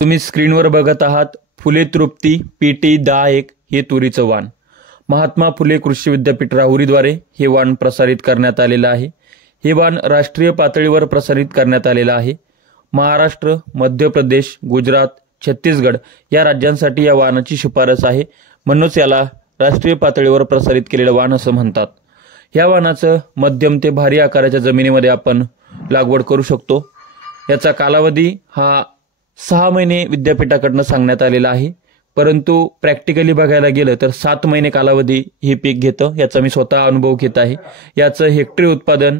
तुम्ही स्क्रीनवर बघत आहात फुले तृप्ती PT 10-1 हे तुरीचं वाण महात्मा फुले कृषी विद्यापीठ राहुरीद्वारे हे वाण प्रसारित करण्यात आलेलं आहे। हे वाण राष्ट्रीय पातळीवर प्रसारित करण्यात आलेलं आहे। महाराष्ट्र, मध्य प्रदेश, गुजरात, छत्तीसगड या राज्यांसाठी या वाणाची शिफारस आहे, म्हणूनच याला राष्ट्रीय पातळीवर प्रसारित केलेलं वाण असं म्हणतात। या वाणाचं मध्यम ते भारी आकाराच्या जमिनीमध्ये आपण लागवड करू शकतो। याचा कालावधी हा 6 महिने विद्यापीठाकडून सांगण्यात आलेला आहे, परंतु प्रॅक्टिकली बघायला गेलं तर 7 महिने कालावधी हे पीक घेतं। याचा मी स्वतः अनुभव घेत आहे। याचं हेक्टरी उत्पादन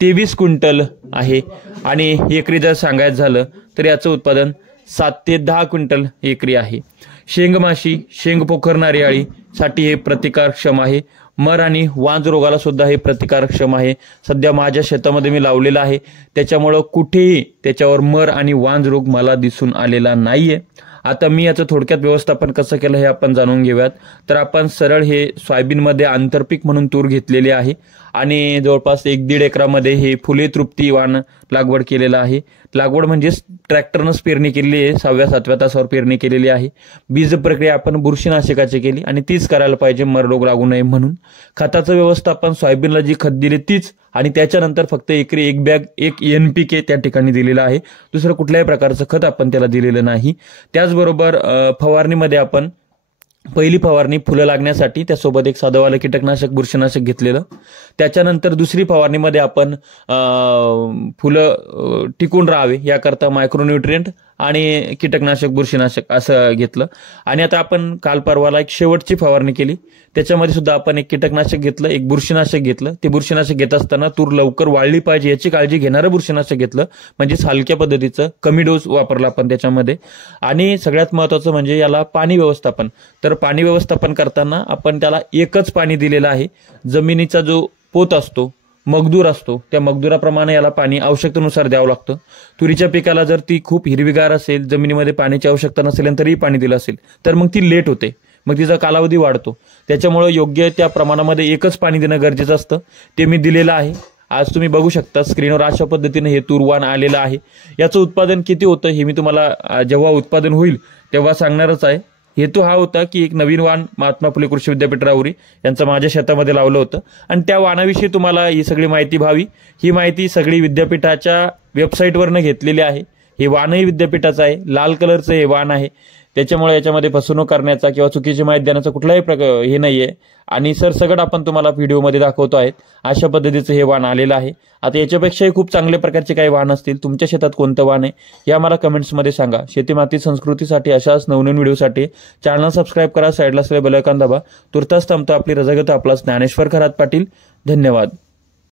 23 क्विंटल आहे आणि एकरी जर सांगायचं झालं तर याचं उत्पादन 7 ते 10 क्विंटल एकरी आहे। शेंगमाशी, शेंग पोखरणारी अळी साठी हे प्रतिकारक्षम आहे। मर आणि वांज रोगाला सुद्धा हे प्रतिकारक्षम आहे। सध्या माझ्या शेतामध्ये मी लावलेला आहे, त्याच्यामुळे कुठेही त्याच्यावर मर आणि वांज रोग मला दिसून आलेला नाहीये। आता मी याचं थोडक्यात व्यवस्थापन कसं केलं हे आपण जाणून घेऊयात। तर आपण सरळ हे सोयाबीन मध्ये आंतरपीक म्हणून तूर घेतलेले आहे आणि जवळपास 1-1.5 एकरामध्ये हे फुले तृप्ती वाण लागवड केलेलं आहे। लागवड म्हणजे ट्रॅक्टरनंच पेरणी केलेली आहे, 6व्या-7व्या तासावर पेरणी केलेली आहे। बीज प्रक्रिया आपण बुरशीनाशकाची केली आणि तीच करायला पाहिजे मर रोग लागू नये म्हणून। खताचं व्यवस्थापन सोयाबीनला जी खत दिली तीच आणि त्याच्यानंतर फक्त एकरी 1 बॅग 1 NPK त्या ठिकाणी दिलेलं आहे। दुसरं कुठल्याही प्रकारचं खत आपण त्याला दिलेलं नाही। त्याचबरोबर फवारणीमध्ये आपण पहिली फवारणी फुलं लागण्यासाठी त्यासोबत एक साधंवालं कीटकनाशक बुरशीनाशक घेतलेलं। त्याच्यानंतर दुसरी फवारणीमध्ये आपण फुलं टिकून राहावे याकरता मायक्रोन्यूट्रिएंट आणि कीटकनाशक बुरशीनाशक असं घेतलं। आणि आता आपण काल परवाला एक शेवटची फवारणी केली, त्याच्यामध्ये सुद्धा आपण एक कीटकनाशक घेतलं, एक बुरशीनाशक घेतलं। ते बुरशीनाशक घेत असताना तूर लवकर वाढली पाहिजे याची काळजी घेणारं बुरशीनाशक घेतलं, म्हणजे हलक्या पद्धतीचं कमी डोस वापरला आपण त्याच्यामध्ये। आणि सगळ्यात महत्त्वाचं म्हणजे याला पाणी व्यवस्थापन। तर पाणी व्यवस्थापन करताना आपण त्याला एकच पाणी दिलेलं आहे। जमिनीचा जो पोत असतो, मगदूर असतो, त्या मगदुराप्रमाणे याला पाणी आवश्यकतेनुसार द्यावं लागतं। तुरीच्या पिकाला जर ती खूप हिरवीगार असेल, जमिनीमध्ये पाण्याची आवश्यकता नसेल तरीही पाणी दिलं असेल तर मग ती लेट होते, मग तिचा कालावधी वाढतो। त्याच्यामुळे योग्य त्या प्रमाणामध्ये एकच पाणी देणं गरजेचं असतं, ते मी दिलेलं आहे। आज तुम्ही बघू शकता स्क्रीनवर अशा पद्धतीने हे तूर वाण आलेलं आहे। याचं उत्पादन किती होतं हे मी तुम्हाला जेव्हा उत्पादन होईल तेव्हा सांगणारच आहे। हेतू हा होता की एक नवीन वाण महात्मा फुले कृषी विद्यापीठ राहुरी यांचं माझ्या शेतामध्ये लावलं होतं आणि त्या वाणाविषयी तुम्हाला ही सगळी माहिती व्हावी। ही माहिती सगळी विद्यापीठाच्या वेबसाईटवरनं घेतलेली आहे। हे वाणही विद्यापीठाचं आहे, लाल कलरचं हे वाण आहे, त्याच्यामुळे याच्यामध्ये फसवणूक करण्याचा किंवा चुकीची माहिती देण्याचा कुठलाही हे नाहीये। आणि सरसकट आपण तुम्हाला व्हिडिओमध्ये दाखवतो आहेत अशा पद्धतीचं हे वाण आलेलं आहे। आता याच्यापेक्षाही खूप चांगल्या प्रकारचे काही वाण असतील, तुमच्या शेतात कोणतं वाण आहे हे आम्हाला कमेंट्समध्ये सांगा। शेती माती संस्कृतीसाठी अशाच नवनवीन व्हिडिओसाठी चॅनल सबस्क्राईब करा, साईडला असलेलं बेल आयकॉन दाबा। तुर्तास थांबतो, आपली रजा घेतो आपला ज्ञानेश्वर खरात पाटील। धन्यवाद।